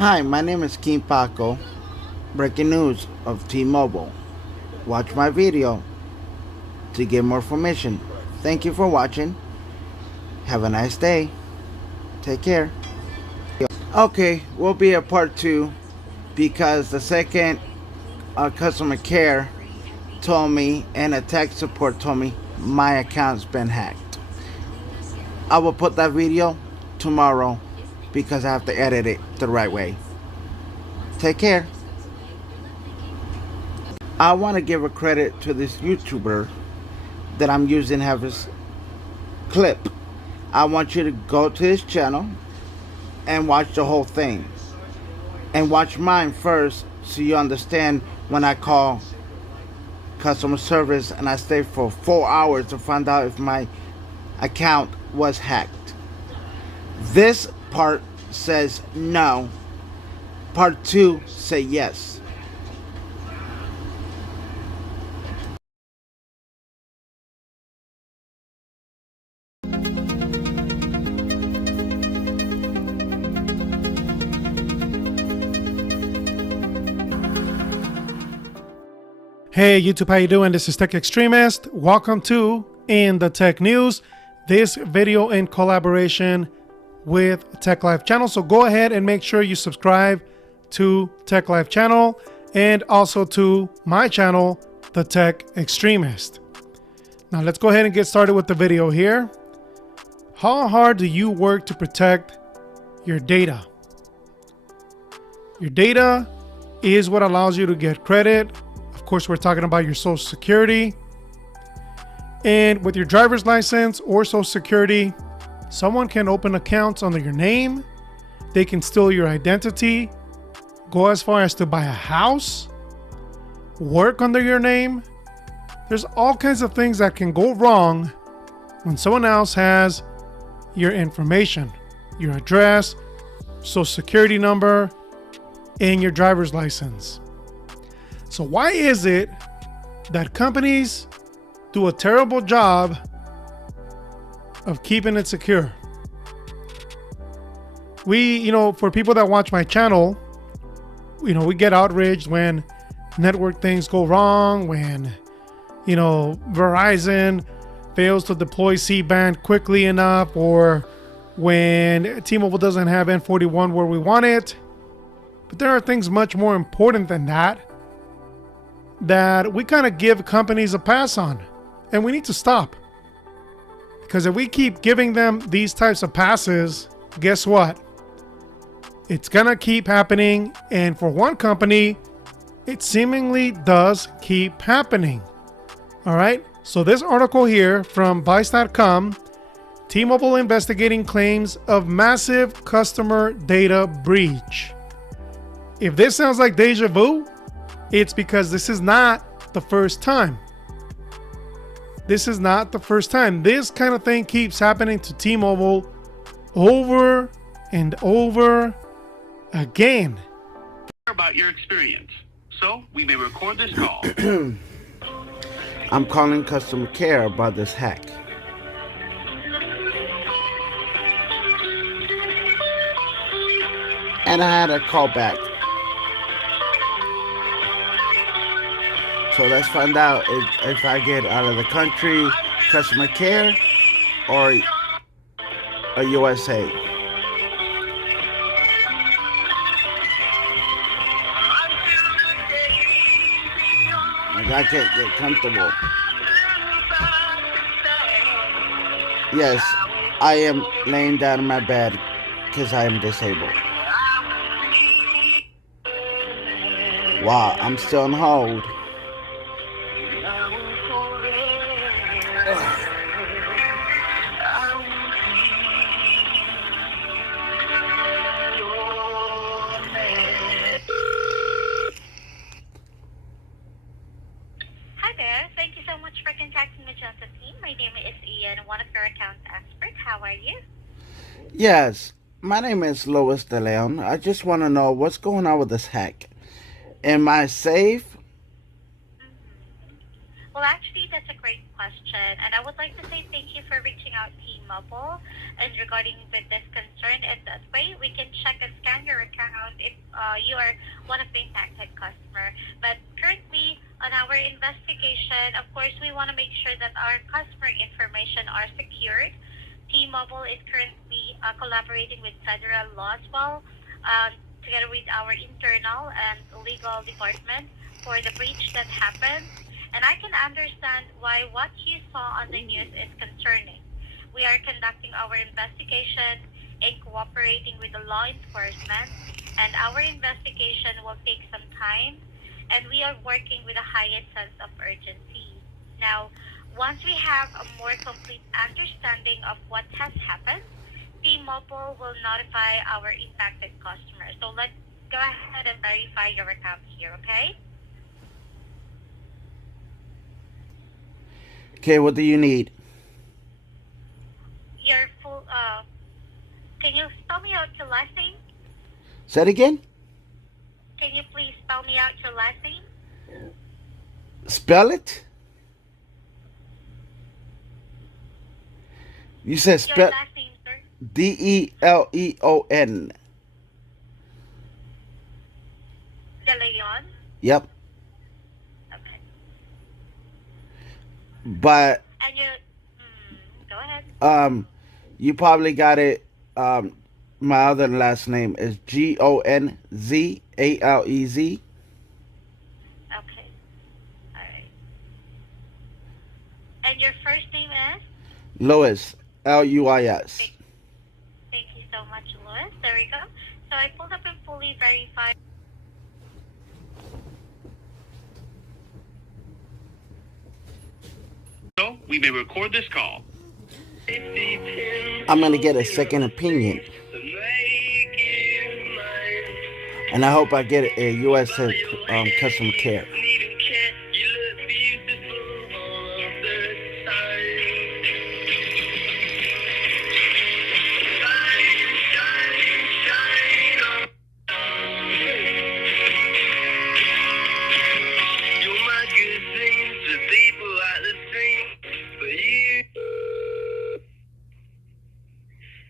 Hi, my name is King Paco. Breaking news of T-Mobile. Watch my video to get more information. Thank you for watching. Have a nice day. Take care. Okay, we'll be a part 2 because the second customer care told me and a tech support told me my account's been hacked. I will put that video tomorrow because I have to edit it the right way. Take care. I want to give a credit to this YouTuber that I'm using have his clip. I want you to go to his channel and watch the whole thing. And watch mine first so you understand when I call customer service and I stay for 4 hours to find out if my account was hacked. This part says no. Part 2 say yes. Hey YouTube, how you doing? This is Tech Extremist. Welcome to In the Tech News. This video in collaboration with Tech Life channel. So go ahead and make sure you subscribe to Tech Life channel and also to my channel, The Tech Extremist. Now let's go ahead and get started with the video here. How hard do you work to protect your data? Your data is what allows you to get credit. Of course, we're talking about your Social Security. And with your driver's license or Social Security, someone can open accounts under your name. They can steal your identity, go as far as to buy a house, work under your name. There's all kinds of things that can go wrong when someone else has your information, your address, Social Security number, and your driver's license. So why is it that companies do a terrible job of keeping it secure? For people that watch my channel, we get outraged when network things go wrong, when, Verizon fails to deploy C-band quickly enough, or when T-Mobile doesn't have N41 where we want it. But there are things much more important than that we kind of give companies a pass on, and we need to stop. Because if we keep giving them these types of passes, guess what? It's gonna keep happening, and for one company, it seemingly does keep happening. All right, so this article here from Vice.com, T-Mobile investigating claims of massive customer data breach. If this sounds like deja vu, it's because this is not the first time. This is not the first time. This kind of thing keeps happening to T-Mobile over and over again. About your experience, so we may record this call. I'm calling customer care about this hack. And I had a call back. So let's find out if I get out of the country, customer care, or a USA. I gotta get comfortable. Yes, I am laying down in my bed because I am disabled. Wow, I'm still on hold. Hi there. Thank you so much for contacting me, Josephine. My name is Ian, one of your account experts. How are you? Yes, my name is Lois De Leon. I just want to know what's going on with this hack. Am I safe? Well, actually, that's a great question, and I would like to say thank you for reaching out T-Mobile and regarding with this concern. And that way, we can check and scan your account if you are one of the impacted customer. But currently, on our investigation, of course, we want to make sure that our customer information are secured. T-Mobile is currently collaborating with federal law as well, together with our internal and legal department for the breach that happened. And I can understand why what you saw on the news is concerning. We are conducting our investigation and cooperating with the law enforcement, and our investigation will take some time, and we are working with the highest sense of urgency. Now, once we have a more complete understanding of what has happened, T-Mobile will notify our impacted customers. So let's go ahead and verify your account here, okay? Okay, what do you need? Your full, can you spell me out your last name? Say it again? Can you please spell me out your last name? Spell it? You said Your spell last name, sir? Deleon. De Leon? Yep. Okay. But And you, go ahead. you probably got it. My other last name is Gonzalez. Okay. All right. And your first name is? Louis, Luis. Thank you so much, Louis. There we go. So I pulled up and fully verified. So we may record this call. I'm gonna get a second opinion, and I hope I get a U.S. customer care.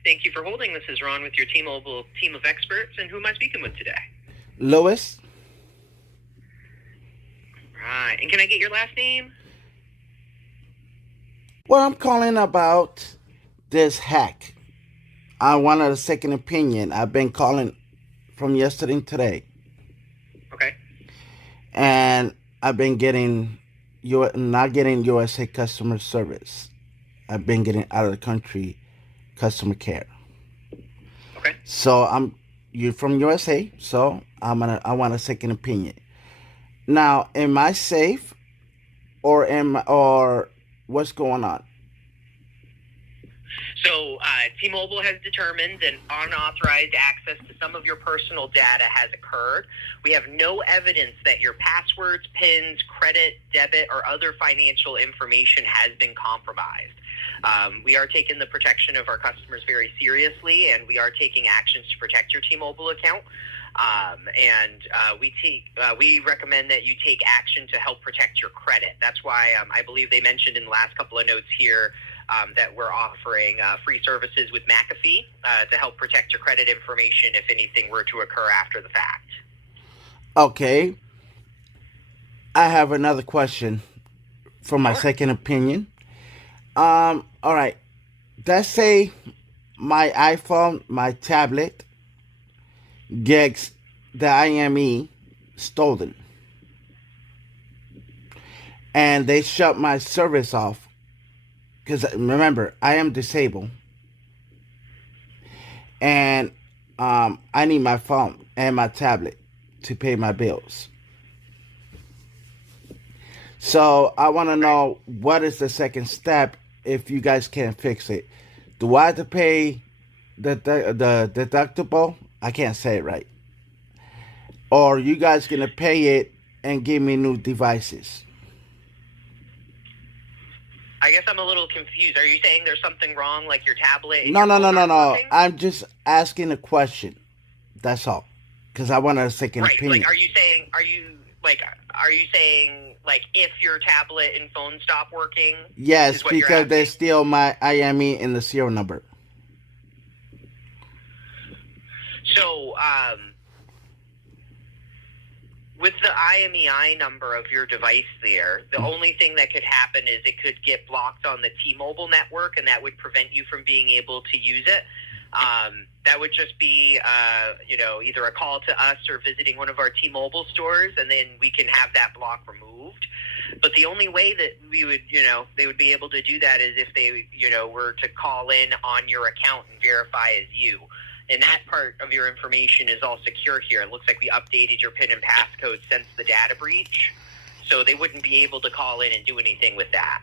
Thank you for holding. This is Ron with your T-Mobile team of experts. And who am I speaking with today? Louis, Right. And can I get your last name? well, I'm calling about this hack. I wanted a second opinion. I've been calling from yesterday and today, Okay. and I've been not getting USA customer service. I've been getting out of the country customer care. Okay. So you're from USA, so I want a second opinion. Now, am I safe, or what's going on? So T-Mobile has determined that unauthorized access to some of your personal data has occurred. We have no evidence that your passwords, PINs, credit, debit, or other financial information has been compromised. We are taking the protection of our customers very seriously, and we are taking actions to protect your T-Mobile account. We recommend that you take action to help protect your credit. That's why I believe they mentioned in the last couple of notes here that we're offering free services with McAfee to help protect your credit information if anything were to occur after the fact. Okay. I have another question for my second opinion. All right. Let's say my iPhone, my tablet, gets the IME stolen, and they shut my service off. Because remember, I am disabled, and I need my phone and my tablet to pay my bills. So I want to know, what is the second step if you guys can't fix it? Do I have to pay the deductible? I can't say it right. Or are you guys going to pay it and give me new devices? I guess I'm a little confused. Are you saying there's something wrong, like your tablet? And No. your phone aren't working? I'm just asking a question. That's all. Because I want a second opinion. Like, are you saying if your tablet and phone stop working? Yes, is what you're because they asking? steal my IME and the serial number. So, with the IMEI number of your device there, the only thing that could happen is it could get blocked on the T-Mobile network, and that would prevent you from being able to use it. That would just be, either a call to us or visiting one of our T-Mobile stores, and then we can have that block removed. But the only way that we would, they would be able to do that is if they, were to call in on your account and verify as you. And that part of your information is all secure here. It looks like we updated your PIN and passcode since the data breach. So they wouldn't be able to call in and do anything with that.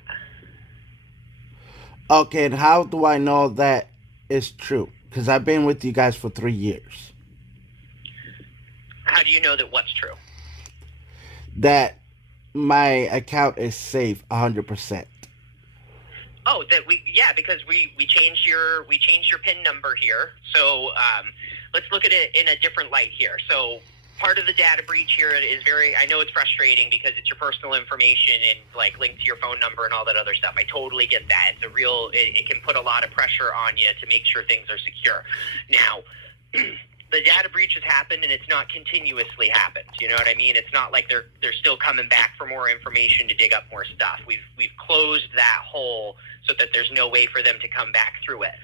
Okay, and how do I know that is true? Because I've been with you guys for 3 years. How do you know that what's true? That my account is safe 100%. Oh, because we changed your PIN number here. So let's look at it in a different light here. So part of the data breach here is I know it's frustrating because it's your personal information and like linked to your phone number and all that other stuff. I totally get that. It can put a lot of pressure on you to make sure things are secure. Now, the data breach has happened and it's not continuously happened. You know what I mean? It's not like they're still coming back for more information to dig up more stuff. We've closed that hole so that there's no way for them to come back through it.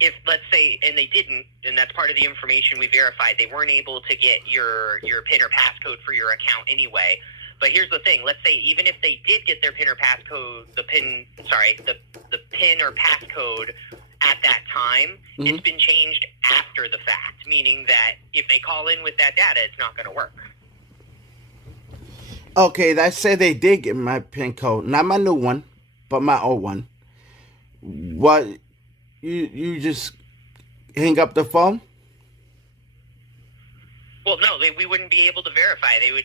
If, let's say, and they didn't, and that's part of the information we verified, they weren't able to get your PIN or passcode for your account anyway. But here's the thing. Let's say even if they did get their PIN or passcode, the PIN or passcode at that time, it's been changed after the fact, meaning that if they call in with that data, it's not going to work. Okay, let's say they did get my PIN code. Not my new one, but my old one. What... You just hang up the phone? Well, no, we wouldn't be able to verify. They would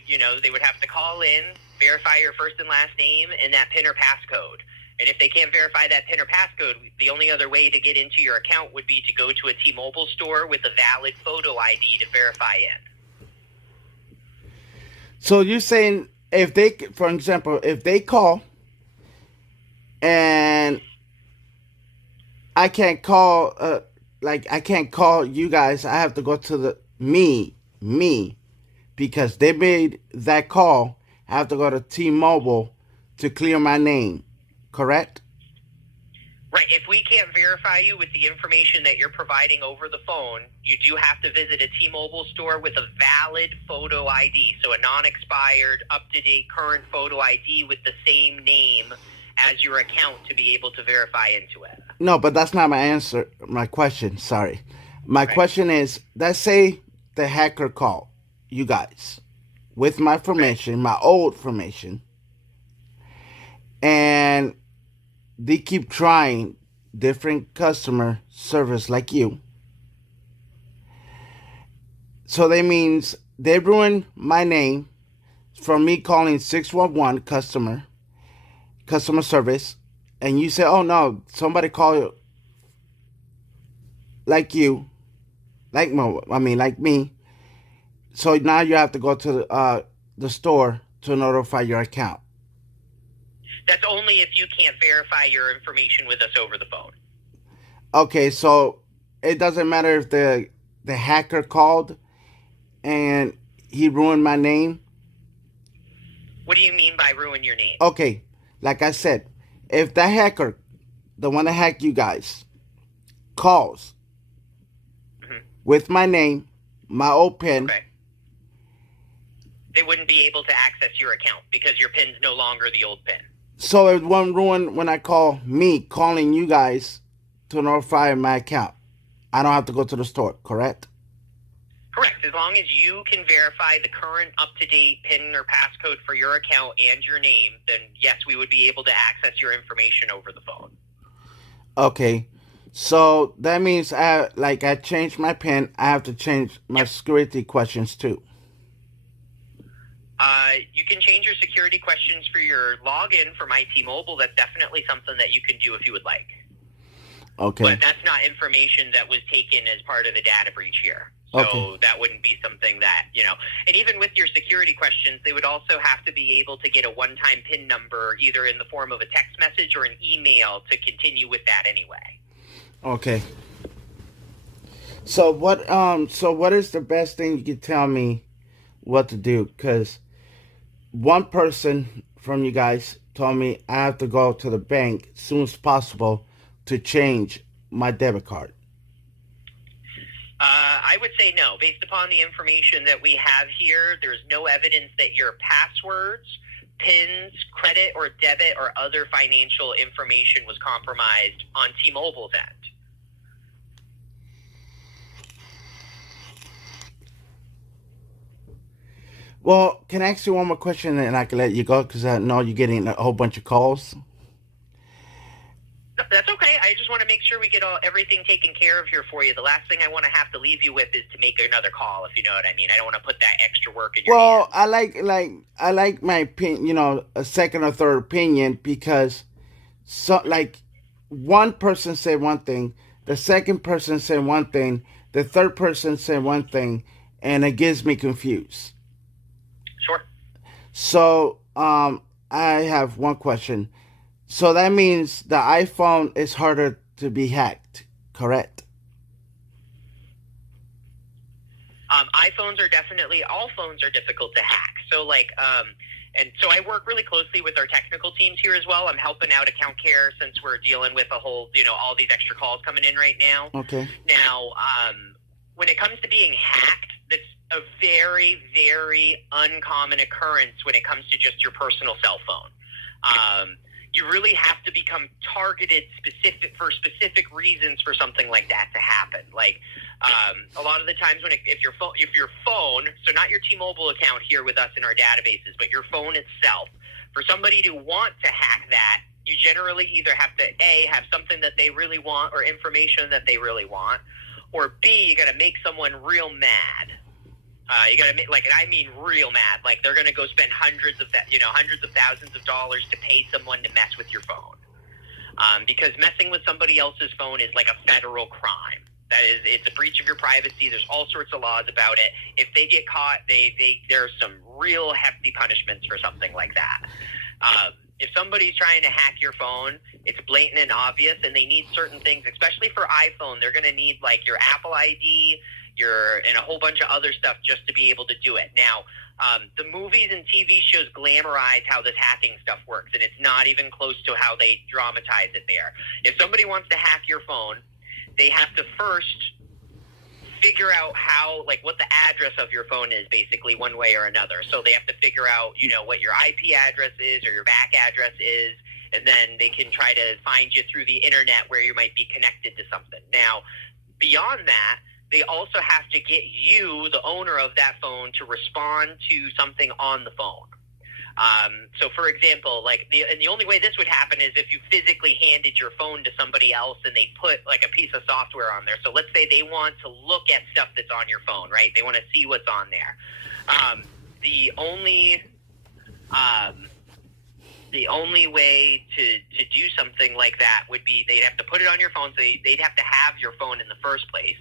have to call in, verify your first and last name and that PIN or passcode. And if they can't verify that PIN or passcode, the only other way to get into your account would be to go to a T-Mobile store with a valid photo ID to verify in. So you're saying for example, if they call and I can't call, I can't call you guys. I have to go to the me, because they made that call. I have to go to T-Mobile to clear my name, correct? Right. If we can't verify you with the information that you're providing over the phone, you do have to visit a T-Mobile store with a valid photo ID. So a non-expired, up-to-date, current photo ID with the same name as your account to be able to verify into it. No, but that's not my question. Sorry. My question is, let's say the hacker called you guys with my information, my old information, and they keep trying different customer service like you. So that means they ruined my name from me calling 611 customer service, and you say, oh no, somebody called like me. So now you have to go to the store to notify your account. That's only if you can't verify your information with us over the phone. Okay, so it doesn't matter if the hacker called and he ruined my name? What do you mean by ruin your name? Okay, like I said, if the hacker, the one that hacked you guys, calls with my name, my old PIN, okay, they wouldn't be able to access your account because your PIN's no longer the old PIN. So it won't ruin when I calling you guys to notify my account. I don't have to go to the store, correct? Correct. As long as you can verify the current up-to-date PIN or passcode for your account and your name, then yes, we would be able to access your information over the phone. Okay. So that means I changed my PIN. I have to change my security questions too. You can change your security questions for your login for My T-Mobile. That's definitely something that you can do if you would like. Okay. But that's not information that was taken as part of the data breach here. So that wouldn't be something that, and even with your security questions, they would also have to be able to get a one-time PIN number either in the form of a text message or an email to continue with that anyway. Okay. So what is the best thing you can tell me what to do because one person from you guys told me I have to go to the bank as soon as possible to change my debit card. I would say no. Based upon the information that we have here, there's no evidence that your passwords, PINs, credit or debit, or other financial information was compromised on T-Mobile's end. Well, can I ask you one more question and I can let you go because I know you're getting a whole bunch of calls? No, that's okay. I just want to make sure we get everything taken care of here for you. The last thing I want to have to leave you with is to make another call, if you know what I mean. I don't want to put that extra work in your Well, hands. I like my opinion, a second or third opinion because one person said one thing, the second person said one thing, the third person said one thing, and it gets me confused. Sure. So, I have one question. So that means the iPhone is harder to be hacked, correct? iPhones are definitely, all phones are difficult to hack. So and so I work really closely with our technical teams here as well. I'm helping out account care since we're dealing with a whole, all these extra calls coming in right now. Okay. Now, when it comes to being hacked, that's a very, very uncommon occurrence when it comes to just your personal cell phone. You really have to become targeted for specific reasons for something like that to happen. Like a lot of the times if your phone, so not your T-Mobile account here with us in our databases, but your phone itself, for somebody to want to hack that, you generally either have to A, have something that they really want or information that they really want, or B, you got to make someone real mad. You got to make, and I mean real mad. Like they're going to go spend hundreds of thousands of dollars to pay someone to mess with your phone. Because messing with somebody else's phone is like a federal crime. It's a breach of your privacy. There's all sorts of laws about it. If they get caught, there's some real hefty punishments for something like that. If somebody's trying to hack your phone, it's blatant and obvious, and they need certain things, especially for iPhone. They're going to need your Apple ID, and a whole bunch of other stuff just to be able to do it. Now, the movies and TV shows glamorize how this hacking stuff works, and it's not even close to how they dramatize it there. If somebody wants to hack your phone, they have to first figure out what the address of your phone is, basically, one way or another. So they have to figure out, what your IP address is or your MAC address is, and then they can try to find you through the internet where you might be connected to something. Now, beyond that, they also have to get you, the owner of that phone, to respond to something on the phone. So, for example, the only way this would happen is if you physically handed your phone to somebody else and they put a piece of software on there. So let's say they want to look at stuff that's on your phone, right? They want to see what's on there. The only way to do something like that would be they'd have to put it on your phone. So they'd have to have your phone in the first place.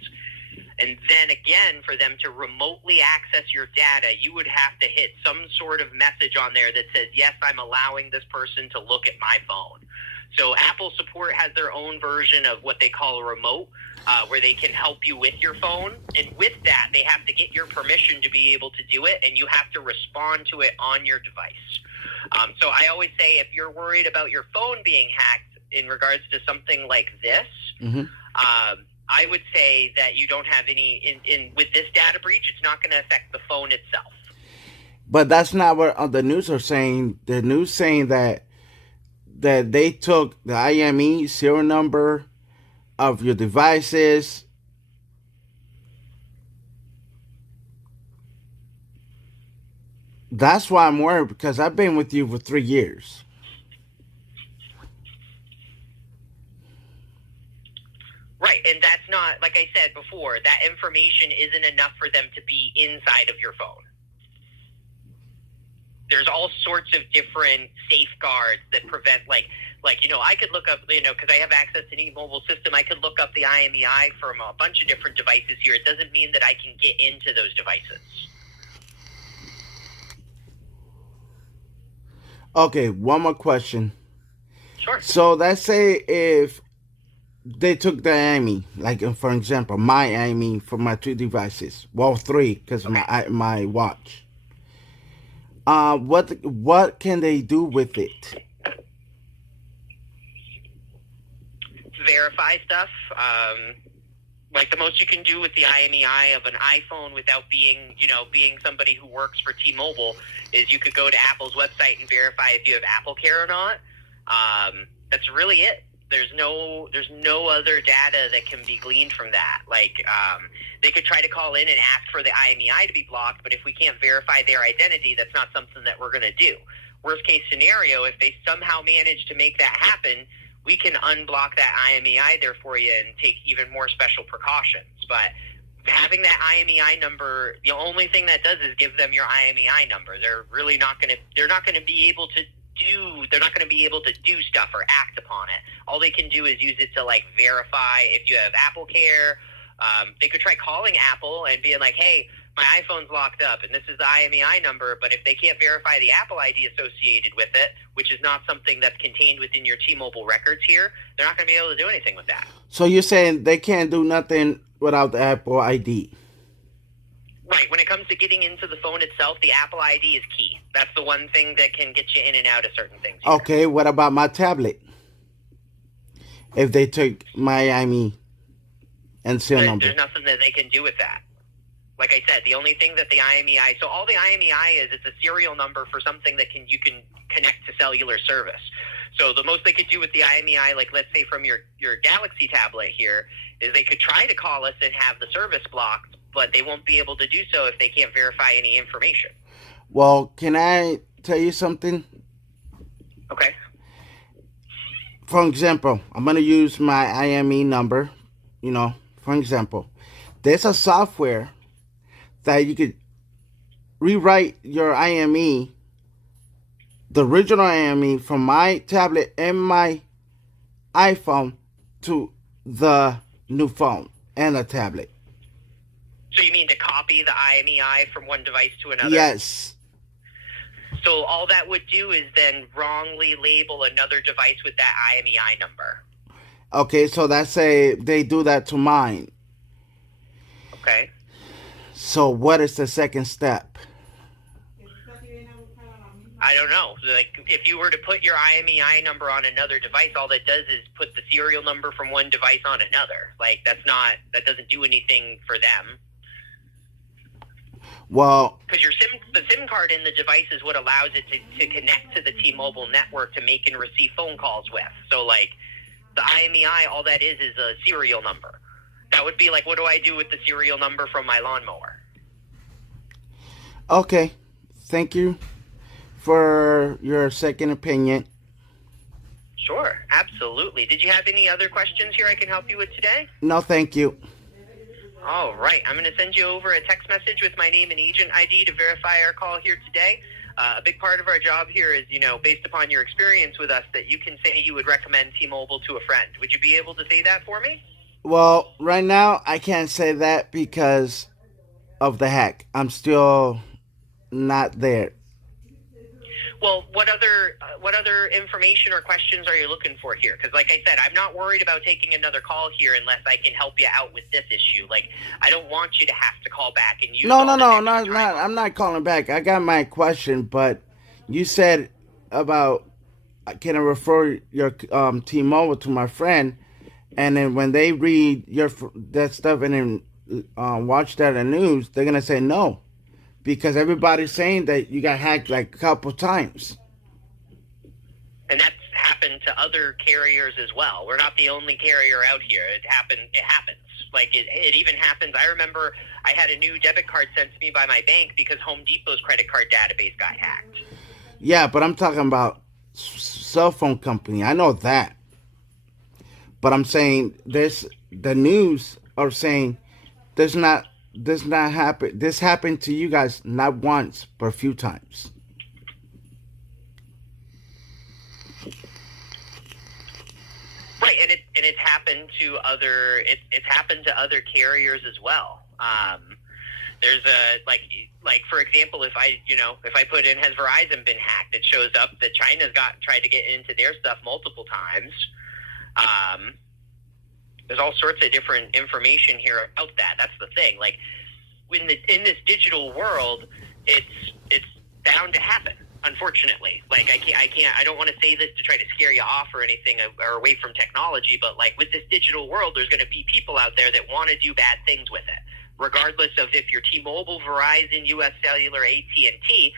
And then again, for them to remotely access your data, you would have to hit some sort of message on there that says, yes, I'm allowing this person to look at my phone. So Apple support has their own version of what they call a remote, where they can help you with your phone. And with that, they have to get your permission to be able to do it, and you have to respond to it on your device. So I always say if you're worried about your phone being hacked in regards to something like this, I would say that you don't have any, with this data breach, it's not going to affect the phone itself. But that's not what the news are saying. The news saying that they took the IME serial number of your devices. That's why I'm worried, because I've been with you for 3 years. Right, and that's not, like I said before, that information isn't enough for them to be inside of your phone. There's all sorts of different safeguards that prevent, I could look up, because I have access to any mobile system, I could look up the IMEI from a bunch of different devices here. It doesn't mean that I can get into those devices. Okay, one more question. Sure. So let's say if they took the IME, for example, my IME for my 2 devices. Well, 3, because my watch. What can they do with it? Verify stuff. Like the most you can do with the IMEI of an iPhone without being, being somebody who works for T-Mobile is you could go to Apple's website and verify if you have Apple Care or not. That's really it. There's no other data that can be gleaned from that. Like, they could try to call in and ask for the IMEI to be blocked, but if we can't verify their identity, that's not something that we're going to do. Worst case scenario, if they somehow manage to make that happen, we can unblock that IMEI there for you and take even more special precautions. But having that IMEI number, the only thing that does is give them your IMEI number. They're really not going to be able to do stuff or act upon it. All they can do is use it to like verify if you have Apple Care. They could try calling Apple and being like, hey, my iPhone's locked up and this is the IMEI number, but if they can't verify the Apple ID associated with it, which is not something that's contained within your T-Mobile records here, they're not going to be able to do anything with that. So you're saying they can't do nothing without the Apple ID? Right. When it comes to getting into the phone itself, the Apple ID is key. That's the one thing that can get you in and out of certain things here. Okay, what about my tablet? If they took my IMEI and serial number? There's nothing that they can do with that. Like I said, the only thing that the IMEI, so all the IMEI is, it's a serial number for something that you can connect to cellular service. So the most they could do with the IMEI, like let's say from your Galaxy tablet here, is they could try to call us and have the service blocked, but they won't be able to do so if they can't verify any information. Well, can I tell you something? Okay. For example, I'm going to use my IMEI number, for example. There's a software that you could rewrite your IMEI, the original IMEI from my tablet and my iPhone to the new phone and a tablet. So you mean to copy the IMEI from one device to another? Yes. So all that would do is then wrongly label another device with that IMEI number. Okay, so let's say they do that to mine. Okay. So what is the second step? I don't know. Like, if you were to put your IMEI number on another device, all that does is put the serial number from one device on another. Like, that doesn't do anything for them. Well, because the SIM card in the device is what allows it to connect to the T-Mobile network to make and receive phone calls with. So, like, the IMEI, all that is a serial number. That would be like, what do I do with the serial number from my lawnmower? Okay. Thank you for your second opinion. Sure, absolutely. Did you have any other questions here I can help you with today? No, thank you. All right. I'm going to send you over a text message with my name and agent ID to verify our call here today. A big part of our job here is, based upon your experience with us, that you can say you would recommend T-Mobile to a friend. Would you be able to say that for me? Well, right now I can't say that because of the hack. I'm still not there. Well, what other information or questions are you looking for here? Because like I said, I'm not worried about taking another call here unless I can help you out with this issue. Like, I don't want you to have to call back and use No, I'm not calling back. I got my question, but you said about can I refer your T-Mobile to my friend, and then when they read that stuff and then watch that on the news, they're gonna say no. Because everybody's saying that you got hacked like a couple times. And that's happened to other carriers as well. We're not the only carrier out here. It happens. Like, it even happens. I remember I had a new debit card sent to me by my bank because Home Depot's credit card database got hacked. Yeah, but I'm talking about cell phone company. I know that. But I'm saying the news are saying this not happen. This happened to you guys not once, but a few times. Right, and it's happened to other it's happened to other carriers as well. There's a like for example, if I put in has Verizon been hacked, it shows up that China's tried to get into their stuff multiple times. There's all sorts of different information here about that. That's the thing. Like, in this digital world, it's bound to happen. Unfortunately, like I don't want to say this to try to scare you off or anything or away from technology, but like with this digital world, there's going to be people out there that want to do bad things with it, regardless of if you're T-Mobile, Verizon, U.S. Cellular, at&t.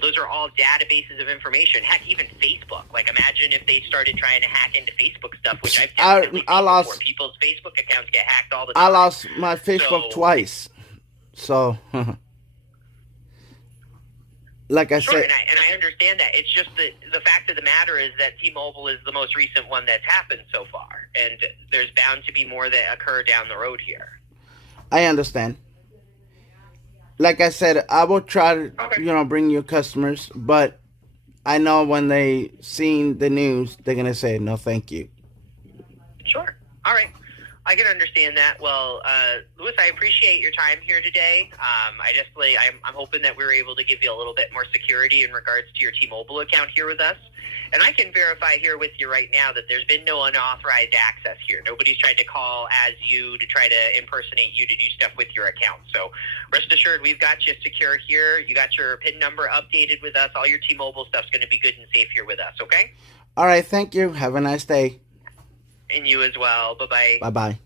Those are all databases of information. Heck, even Facebook. Like, imagine if they started trying to hack into Facebook stuff, which I've definitely seen before. People's Facebook accounts get hacked all the time. I lost my Facebook twice. So, like I said, and I understand that. It's just that the fact of the matter is that T-Mobile is the most recent one that's happened so far, and there's bound to be more that occur down the road here. I understand. Like I said, I will try to, bring you customers, but I know when they seen the news, they're gonna say no, thank you. Sure. All right. I can understand that. Well, Louis, I appreciate your time here today. I'm hoping that we were able to give you a little bit more security in regards to your T-Mobile account here with us. And I can verify here with you right now that there's been no unauthorized access here. Nobody's tried to call as you to try to impersonate you to do stuff with your account. So rest assured, we've got you secure here. You got your PIN number updated with us. All your T-Mobile stuff's going to be good and safe here with us, okay? All right, thank you. Have a nice day. And you as well. Bye-bye. Bye-bye.